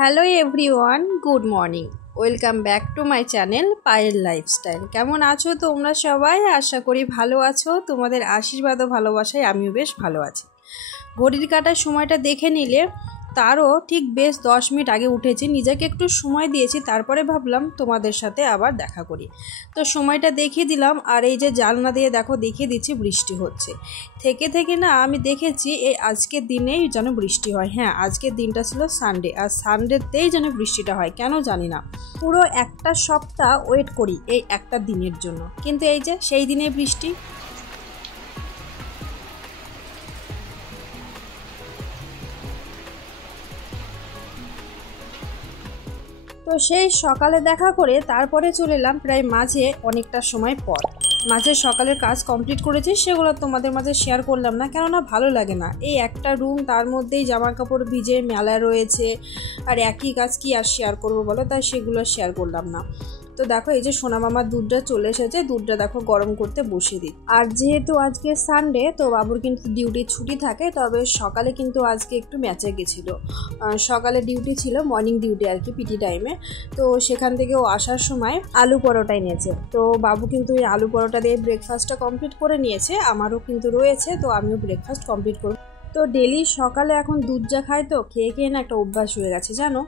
Hello everyone, good morning. Welcome back to my channel Payel lifestyle. কেমন আছো তোমরা সবাই? আশা করি ভালো আছো। তোমাদের আশীর্বাদ ও ভালোবাসায় আমিও বেশ ভালো আছি। ঘড়ির কাঁটার সময়টা দেখে নিলে তারও ঠিক বেশ 10 মিনিট আগে উঠেছি, নিজেকে একটু সময় দিয়েছি, তারপরে ভাবলাম তোমাদের সাথে আবার দেখা করি। তো সময়টা দেখিয়ে দিলাম, আর এই যে জানলা দিয়ে দেখো দেখিয়ে দিচ্ছি বৃষ্টি হচ্ছে। থেকে থেকে না আমি দেখেছি এই আজকের দিনেই যেন বৃষ্টি হয়। হ্যাঁ, আজকের দিনটা ছিল সানডে, আর সানডেতেই যেন বৃষ্টিটা হয়, কেন জানি না। পুরো একটা সপ্তাহ ওয়েট করি এই একটা দিনের জন্য, কিন্তু এই যে সেই দিনে বৃষ্টি। তো সেই সকালে দেখা করে তারপরে চলে এলাম প্রায় মাঝে অনেকটা সময় পর। মাঝে সকালের কাজ কমপ্লিট করেছি, সেগুলো তোমাদের মাঝে শেয়ার করলাম না, কেননা ভালো লাগে না। এই একটা রুম, তার মধ্যেই জামা কাপড় ভিজে মেলা রয়েছে, আর একই কাজ কি আর শেয়ার করবো বলো, তাই সেগুলো শেয়ার করলাম না। তো দেখো এই যে সোনা মামার দুধটা চলে এসেছে, দুধটা দেখো গরম করতে বসিয়ে দিই। আর যেহেতু আজকে সানডে, তো বাবুর কিন্তু ডিউটি ছুটি থাকে, তবে সকালে কিন্তু আজকে একটু ম্যাচে গেছিলো। সকালে ডিউটি ছিল, মর্নিং ডিউটি আর কি, পিটি টাইমে। তো সেখান থেকে ও আসার সময় আলু পরোটা এনেছে। তো বাবু কিন্তু এই আলু পরোটা দিয়ে ব্রেকফাস্টটা কমপ্লিট করে নিয়েছে, আমারও কিন্তু রয়েছে, তো আমিও ব্রেকফাস্ট কমপ্লিট করব। তো ডেলি সকালে এখন দুধ চা খাই, তো খেয়ে খেয়ে না একটা অভ্যাস হয়ে গেছে জানো।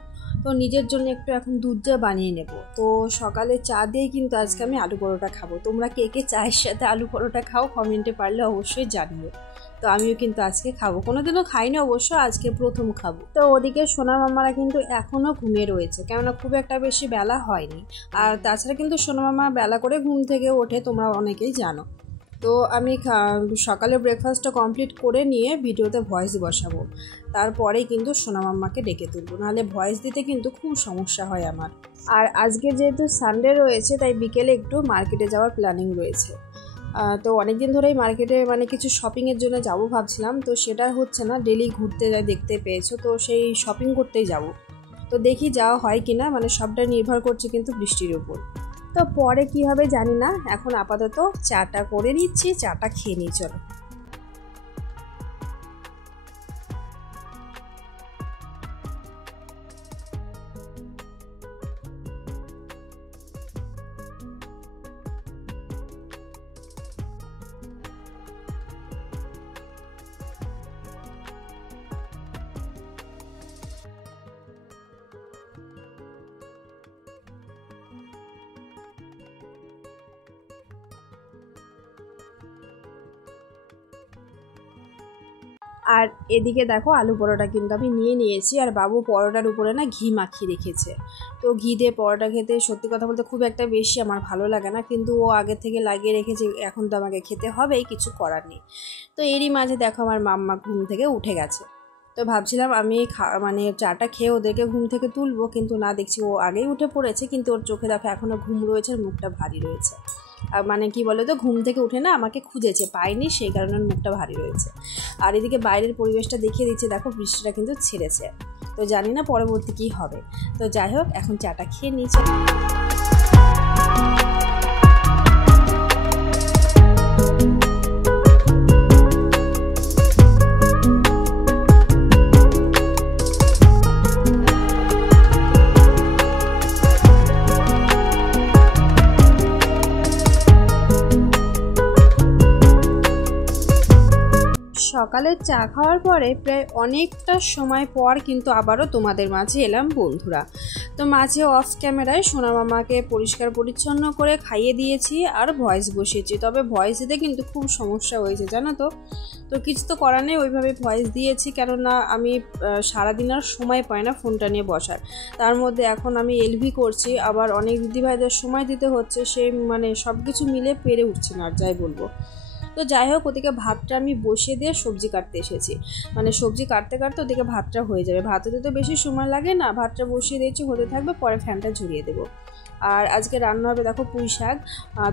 তো নিজের জন্য একটু এখন দুধ চা বানিয়ে নেব। তো সকালে চা দিয়ে কিন্তু আজকে আমি আলু পরোটা খাবো। তোমরা কে কে চায়ের সাথে আলু পরোটা খাও কমেন্টে পারলে অবশ্যই জানিও। তো আমিও কিন্তু আজকে খাবো, কোনোদিনও খাইনি অবশ্য, আজকে প্রথম খাবো। তো ওদিকে সোনা মামারা কিন্তু এখনো ঘুমিয়ে রয়েছে, কেননা খুব একটা বেশি বেলা হয়নি। আর তাছাড়া কিন্তু সোনা মামা বেলা করে ঘুম থেকে ওঠে, তোমরা অনেকেই জানো। তো আমি সকালে ব্রেকফাস্টটা কমপ্লিট করে নিয়ে ভিডিওতে ভয়েস বসাবো, তারপরেই কিন্তু সোনা মাম্মাকে ডেকে তুলবো, নাহলে ভয়েস দিতে কিন্তু খুব সমস্যা হয় আমার। আর আজকে যেহেতু সানডে রয়েছে, তাই বিকেলে একটু মার্কেটে যাওয়ার প্ল্যানিং রয়েছে। তো অনেকদিন ধরেই মার্কেটে মানে কিছু শপিংয়ের জন্য যাবো ভাবছিলাম, তো সেটা হচ্ছে না। ডেলি ঘুরতে যাই, দেখতে পেয়েছো, তো সেই শপিং করতেই যাব। তো দেখি যাওয়া হয় কিনা, মানে সবটা নির্ভর করছে কিন্তু বৃষ্টির উপর। তো পরে কি হবে জানি না, এখন আপাতত চাটা করে নিচ্ছি, চাটা খেয়ে নিই চলো। আর এদিকে দেখো আলু পরোটা কিন্তু আমি নিয়ে নিয়েছি, আর বাবু পরোটার উপরে না ঘি মাখিয়ে রেখেছে। তো ঘি দিয়ে পরোটা খেতে সত্যি কথা বলতে খুব একটা বেশি আমার ভালো লাগে না, কিন্তু ও আগে থেকে লাগিয়ে রেখেছে, এখন তো আমাকে খেতে হবেই, কিছু করার নেই। তো এরই মাঝে দেখো আমার মাম্মা ঘুম থেকে উঠে গেছে। তো ভাবছিলাম আমি মানে চাটা খেয়ে ওদেরকে ঘুম থেকে তুলবো, কিন্তু না, দেখছি ও আগেই উঠে পড়েছে, কিন্তু ওর চোখে দেখো এখনও ঘুম রয়েছে, মুখটা ভারী রয়েছে। মানে কি বলে, তো ঘুম থেকে উঠে না আমাকে খুঁজেছে, পাইনি, সেই কারণে মুখটা ভারী রয়েছে। আর এদিকে বাইরের পরিবেশটা দেখিয়ে দিচ্ছে, দেখো বৃষ্টিটা কিন্তু ছেড়েছে। তো জানি না পরবর্তী কী হবে। তো যাই হোক, এখন চাটা খেয়ে নিয়েছে। সকালের চা খাওয়ার পরে প্রায় অনেকটা সময় পর কিন্তু আবারও তোমাদের মাঝে এলাম বন্ধুরা। তো মাঝে অফ ক্যামেরায় সোনা মামাকে পরিষ্কার পরিচ্ছন্ন করে খাইয়ে দিয়েছি, আর ভয়েস বসিয়েছি। তবে ভয়েস দিতে কিন্তু খুব সমস্যা হয়েছে জানো তো। তো কিছু তো করার নেই, ওইভাবে ভয়েস দিয়েছি, কেননা আমি সারাদিন আর সময় পাই না ফোনটা নিয়ে বসার। তার মধ্যে এখন আমি এলভি করছি, আবার অনেক দিদিভাইদের সময় দিতে হচ্ছে, সে মানে সব কিছু মিলে পেরে উঠছে না, আর যাই বলবো। তো যাই হোক, ওদিকে ভাতটা আমি বসিয়ে দিয়ে সবজি কাটতে এসেছি। মানে সবজি কাটতে কাটতে ওদিকে ভাতটা হয়ে যাবে, ভাত হতে তো বেশি সময় লাগে না। ভাতটা বসিয়ে দিয়েছি, হতে থাকবে, পরে ফ্যানটা ঝরিয়ে দেবো। আর আজকে রান্না হবে দেখো পুঁই শাক।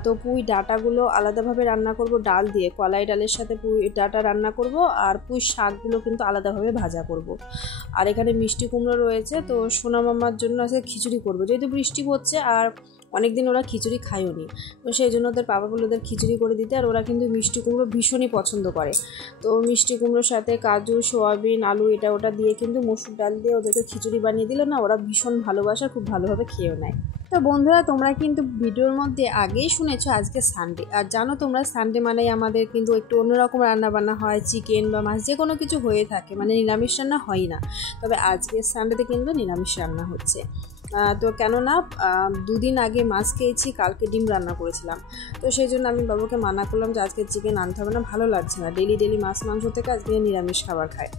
তো পুঁই ডাঁটাগুলো আলাদাভাবে রান্না করব ডাল দিয়ে, কলাই ডালের সাথে পুঁই ডাঁটা রান্না করব, আর পুঁই শাকগুলো কিন্তু আলাদাভাবে ভাজা করব। আর এখানে মিষ্টি কুমড়ো রয়েছে, তো সোনা মামার জন্য আজকে খিচুড়ি করব, যেহেতু বৃষ্টি হচ্ছে। আর অনেক দিন ওরা খিচুড়ি খায়ও নি, তো সেই জন্য ওদের বাবা বলে ওদের খিচুড়ি করে দিতে। আর ওরা কিন্তু মিষ্টি কুমড়ো ভীষণই পছন্দ করে, তো মিষ্টি কুমড়োর সাথে কাজু, সোয়াবিন, আলু এটা ওটা দিয়ে কিন্তু মসুর ডাল দিয়ে ওদেরকে খিচুড়ি বানিয়ে দিলে না ওরা ভীষণ ভালোবাসে, খুব ভালোভাবে খেয়েও নেয়। তো বন্ধুরা, তোমরা কিন্তু ভিডিওর মধ্যে আগেই শুনেছো আজকে সানডে। আর জানো তোমরা সানডে মানে আমাদের কিন্তু একটু অন্যরকম রান্নাবান্না হয়, চিকেন বা মাছ যে কোনো কিছু হয়ে থাকে, মানে নিরামিষ রান্না হয় না। তবে আজকে সানডেতে কিন্তু নিরামিষ রান্না হচ্ছে। তো কেননা 2 দিন আগে মাছ খেয়েছি, কালকে ডিম রান্না করেছিলাম, তো সেই জন্য আমি বাবুকে মানা করলাম যে আজকে চিকেন আনতে হবে না, ভালো লাগছে না, ডেলি মাছ মাংস থেকে আজকে নিরামিষ খাবার খায়।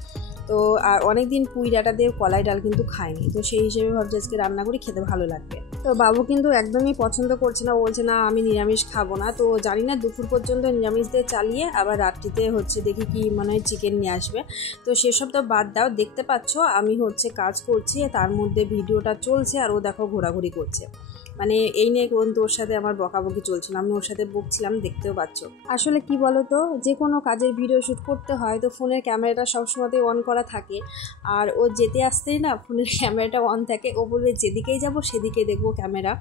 তো আর অনেক দিন পুঁই ডাঁটা দিয়ে কলাই ডাল কিন্তু খায়নি, তো সেই হিসেবে ভাবছি আজকে রান্না করি, খেতে ভালো লাগবে। তো বাবু কিন্তু একদমই পছন্দ করছে না, বলছে না আমি নিরামিষ খাবো না। তো জানি না দুপুর পর্যন্ত নিরামিষ দিয়ে চালিয়ে আবার রাত্রিতে হচ্ছে দেখি কি মনে হয় চিকেন নিয়ে আসবে। তো সেসব তো বাদ দাও, দেখতে পাচ্ছ আমি হচ্ছে কাজ করছি, তার মধ্যে ভিডিওটা চলছে আর ও দেখো ঘোরাঘুরি করছে। মানে এই নিয়ে কিন্তু ওর সাথে আমার বকাবকি চলছিল, আমি ওর সাথে বকছিলাম, দেখতেও পাচ্ছ। আসলে কি বলো তো, যে কোনো কাজের ভিডিও শ্যুট করতে হয় তো ফোনের ক্যামেরাটা সবসময়তেই অন করা থাকে, আর ও যেতে আসতেই না ফোনের ক্যামেরাটা অন থাকে। ও বলবে যেদিকেই যাব সেদিকেই দেখবো ক্যামেরা।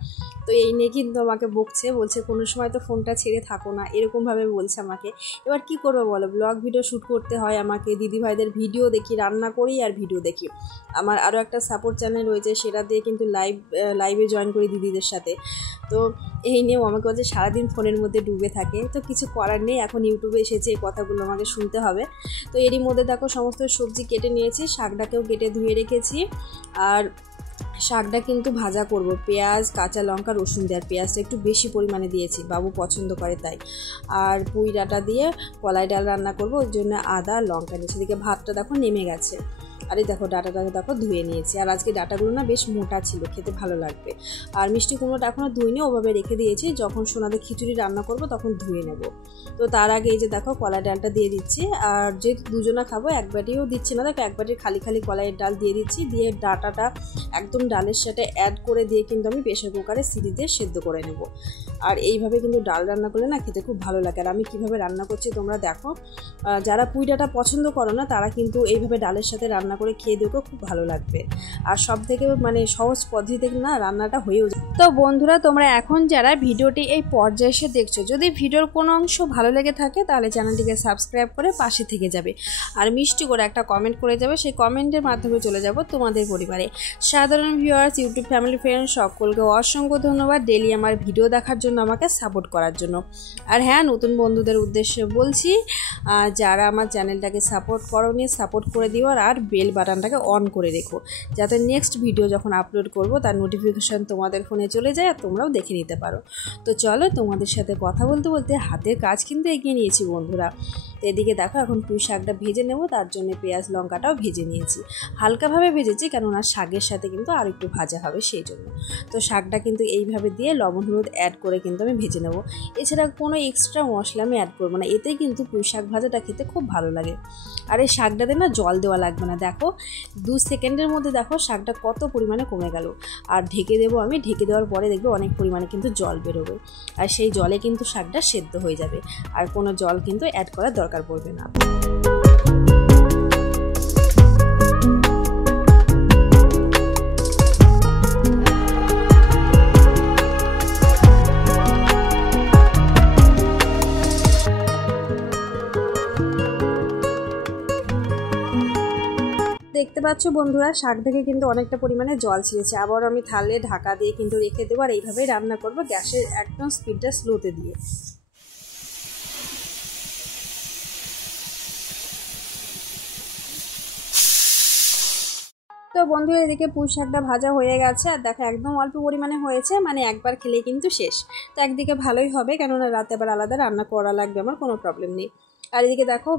তো এই নিয়ে কিন্তু আমাকে বলছে কোনো সময় তো ফোনটা ছেড়ে থাকো না, এরকমভাবে বলছে আমাকে। এবার কি করবো বলো, ব্লগ ভিডিও শ্যুট করতে হয় আমাকে, দিদিভাইদের ভিডিও দেখি, রান্না করি আর ভিডিও দেখি। আমার আরও একটা সাপোর্ট চ্যানেল রয়েছে, সেটা দিয়ে কিন্তু লাইভে জয়েন করি দিদিদের সাথে। তো এই নিয়েও আমাকে বলছে সারাদিন ফোনের মধ্যে ডুবে থাকে। তো কিছু করার নেই, এখন ইউটিউবে এসেছে, এই কথাগুলো আমাকে শুনতে হবে। তো এরই মধ্যে দেখো সমস্ত সবজি কেটে নিয়েছি, শাকটাকেও কেটে ধুয়ে রেখেছি। আর শাকটা কিন্তু ভাজা করব, পেঁয়াজ, কাঁচা লঙ্কা, রসুন দিয়ে। আর পেঁয়াজটা একটু বেশি পরিমাণে দিয়েছি, বাবু পছন্দ করে তাই। আর পুঁই ডাঁটা দিয়ে কলাই ডাল রান্না করব, ওর জন্য আদা লঙ্কা নিয়েছি। এদিকে ভাতটা দেখো নেমে গেছে। আর এই দেখো ডাঁটাটাকে দেখো ধুয়ে নিয়েছি। আর আজকে ডাঁটাগুলো না বেশ মোটা ছিল, খেতে ভালো লাগবে। আর মিষ্টি কুমড়োটা এখনও ধুইনি, ওভাবে রেখে দিয়েছি, যখন সোনাদের খিচুড়ি রান্না করব তখন ধুয়ে নেব। তো তার আগে এই যে দেখো কলাই ডালটা দিয়ে দিচ্ছি। আর যেহেতু দুজনা খাবো, এক বাটিও দিচ্ছি না, দেখো এক বাটির খালি কলাইয়ের ডাল দিয়ে দিচ্ছি। দিয়ে ডাঁটাটা একদম ডালের সাথে অ্যাড করে দিয়ে কিন্তু আমি প্রেসার কুকারে সিটি দিয়ে সেদ্ধ করে নেব। আর এইভাবে কিন্তু ডাল রান্না করলে না খেতে খুব ভালো লাগে। আর আমি কীভাবে রান্না করছি তোমরা দেখো, যারা পুঁই ডাঁটা পছন্দ করো না তারা কিন্তু এইভাবে ডালের সাথে রান্না করে খেয়ে দেখো, খুব ভালো লাগবে। আর সব থেকে মানে সহজ পদ্ধতিতে না রান্নাটা হয়েও যায়। তো বন্ধুরা, তোমরা এখন যারা ভিডিওটি এই পর্যায়ে এসে দেখছো, যদি ভিডিওর কোনো অংশ ভালো লেগে থাকে তাহলে চ্যানেলটিকে সাবস্ক্রাইব করে পাশে থেকে যাবে, আর মিষ্টি করে একটা কমেন্ট করে যাবে। সেই কমেন্টের মাধ্যমে চলে যাব তোমাদের পরিবারে। সাধারণ ভিউয়ার্স, ইউটিউব ফ্যামিলি ফ্রেন্ড সকলকে অসংখ্য ধন্যবাদ ডেলি আমার ভিডিও দেখার জন্য, আমাকে সাপোর্ট করার জন্য। আর হ্যাঁ, নতুন বন্ধুদের উদ্দেশ্যে বলছি, যারা আমার চ্যানেলটাকে সাপোর্ট করোনি সাপোর্ট করে দিও, আর বেল বাটনটাকে অন করে রেখো, যাতে নেক্সট ভিডিও যখন আপলোড করব তার নোটিফিকেশান তোমাদের ফোনে চলে যায় আর তোমরাও দেখে নিতে পারো। তো চলো, তোমাদের সাথে কথা বলতে বলতে হাতের কাজ কিন্তু এগিয়ে নিয়েছি বন্ধুরা। তো এদিকে দেখো এখন পুঁই শাকটা ভেজে নেব, তার জন্য পেঁয়াজ লঙ্কাটাও ভেজে নিয়েছি, হালকাভাবে ভেজেছি, কেননা শাকের সাথে কিন্তু আর একটু ভাজা হবে সেই জন্য। তো শাকটা কিন্তু এইভাবে দিয়ে লবণ হলুদ অ্যাড করে কিন্তু আমি ভেজে নেব। এছাড়া কোনো এক্সট্রা মশলা আমি অ্যাড করবো না, এতেই কিন্তু পুঁই শাক ভাজাটা খেতে খুব ভালো লাগে। আর এই শাকটাতে না জল দেওয়া লাগবে না, দেখো 2 সেকেন্ডের মধ্যে দেখো শাকটা কত পরিমাণে কমে গেল। আর ঢেকে দেবো আমি, ঢেকে দেওয়ার পরে দেখবে অনেক পরিমাণে কিন্তু জল বেরোবে, আর সেই জলে কিন্তু শাকটা সেদ্ধ হয়ে যাবে, আর কোনো জল কিন্তু অ্যাড করার দরকার পড়বে না। দেখতে পাচ্ছ বন্ধুরা, শাক থেকে কিন্তু অনেকটা পরিমাণে জল ছেড়েছে। আবার আমি থালে ঢাকা দিয়ে কিন্তু রেখে দেবো, আর এইভাবেই রান্না করবো, গ্যাসের একদম স্পিডটা স্লোতে দিয়ে। তো বন্ধুরা, এদিকে পুঁই শাকটা ভাজা হয়ে গেছে, আর দেখো একদম অল্প পরিমাণে হয়েছে, মানে একবার খেলেই কিন্তু শেষ। তো একদিকে ভালোই হবে, কেননা রাতে আবার আলাদা রান্না করা লাগবে, আমার কোনো প্রবলেম নেই। আর এদিকে দেখো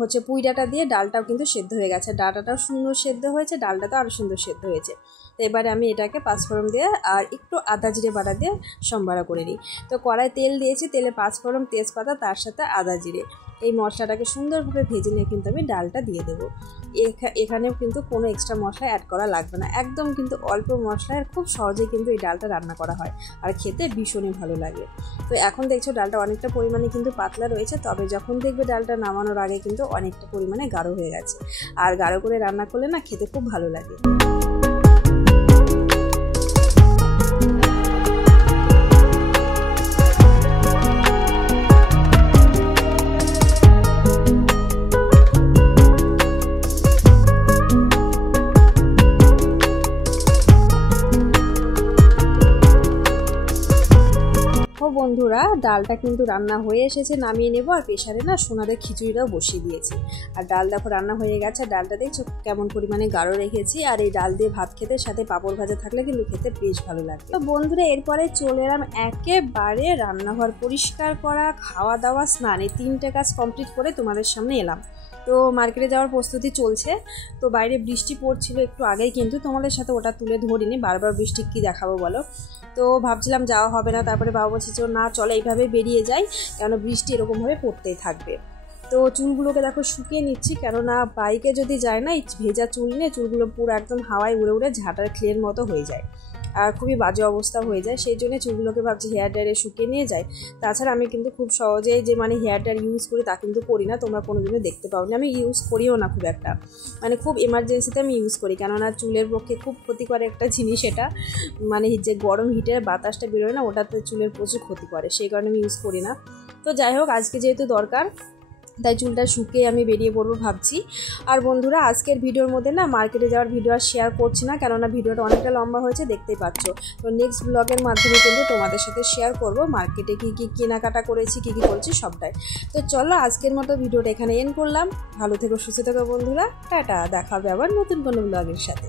হচ্ছে পুঁই ডাঁটা দিয়ে ডালটাও কিন্তু সেদ্ধ হয়ে গেছে, ডাঁটাটাও সুন্দর সেদ্ধ হয়েছে, ডালটাও আরও সুন্দর সেদ্ধ হয়েছে। তো এবারে আমি এটাকে পাঁচফোড়ন দিয়ে আর একটু আদা জিরে বাটা দিয়ে সম্বারা করে নিই। তো কড়াই তেল দিয়েছি, তেলে পাঁচফোড়ন, তেজপাতা, তার সাথে আদা জিরে, এই মশলাটাকে সুন্দরভাবে ভেজে নিয়ে কিন্তু আমি ডালটা দিয়ে দেবো। এখানেও কিন্তু কোনো এক্সট্রা মশলা অ্যাড করা লাগবে না, একদম কিন্তু অল্প মশলায় আর খুব সহজেই কিন্তু এই ডালটা রান্না করা হয়, আর খেতে ভীষণই ভালো লাগে। তো এখন দেখছো ডালটা অনেকটা পরিমাণে কিন্তু পাতলা রয়েছে, তবে যখন দেখবে ডালটা নামানোর আগে কিন্তু অনেকটা পরিমাণে গাঢ় হয়ে গেছে, আর গাঢ় করে রান্না করলে না খেতে খুব ভালো লাগে। ডালটা কিন্তু রান্না হয়ে এসেছে, নামিয়ে নেবো। আর প্রেশারে না সোনাদের খিচুড়িটাও বসিয়ে দিয়েছি। আর ডাল দেখো রান্না হয়ে গেছে। ডালটা দেখছো কেমন পরিমাণে গাঢ় রেখেছি। আর এই ডাল দিয়ে ভাত খেতে সাথে পাঁপড় ভাজা থাকলে কিন্তু খেতে বেশ ভালো লাগে। তো বন্ধুরা এরপরে চলে এলাম একেবারে রান্নাঘর পরিষ্কার করা, খাওয়া দাওয়া, স্নান, এই 3টে কাজ কমপ্লিট করে তোমাদের সামনে এলাম। তো মার্কেটে যাওয়ার প্রস্তুতি চলছে। তো বাইরে বৃষ্টি পড়ছিল একটু আগেই, কিন্তু তোমাদের সাথে ওটা তুলে ধরিনি, বারবার বৃষ্টি কি দেখাবো বলো। তো ভাবছিলাম যাওয়া হবে না, তারপরে বাবা বলছে যে না চলে এইভাবে বেরিয়ে যাই, কেননা বৃষ্টি এরকমভাবে পড়তেই থাকবে। তো চুলগুলোকে দেখো শুকিয়ে নিচ্ছি, কেননা বাইকে যদি যায় না এই ভেজা চুল নিয়ে চুলগুলো পুরো একদম হাওয়ায় উড়ে উড়ে ঝাঁটার ক্লের মতো হয়ে যায়, আর খুবই বাজে অবস্থা হয়ে যায়। সেই জন্য চুলগুলোকে ভাবছি হেয়ার ড্রায়ারে শুকিয়ে নিয়ে যাই। তাছাড়া আমি কিন্তু খুব সহজেই যে হেয়ার ড্রায়ার ইউজ করি তা কিন্তু করি না, তোমরা কোনোদিনও দেখতে পাও না। আমি ইউজ করিও না খুব একটা, খুব এমার্জেন্সিতে আমি ইউজ করি, কেননা চুলের পক্ষে খুব ক্ষতিকর একটা জিনিস এটা। যে গরম হিটের বাতাসটা বেরোয় না, ওটাতে চুলের প্রচুর ক্ষতি করে, সেই কারণে আমি ইউজ করি না। তো যাই হোক, আজকে যেহেতু দরকার তাই চুলটা শুকিয়ে আমি বেরিয়ে পড়বো ভাবছি। আর বন্ধুরা আজকের ভিডিওর মধ্যে না মার্কেটে যাওয়ার ভিডিও আর শেয়ার করছি না, কেননা ভিডিওটা অনেকটা লম্বা হয়েছে, দেখতেই পাচ্ছ। তো নেক্সট ব্লগের মাধ্যমে কিন্তু তোমাদের সাথে শেয়ার করব মার্কেটে কী কী কেনাকাটা করেছি, কী কী করেছি সবটাই। তো চলো আজকের মতো ভিডিওটা এখানে এন্ড করলাম। ভালো থেকো, সুস্থ থেকো বন্ধুরা, টাটা, দেখা হবে আবার নতুন কোনো ব্লগের সাথে।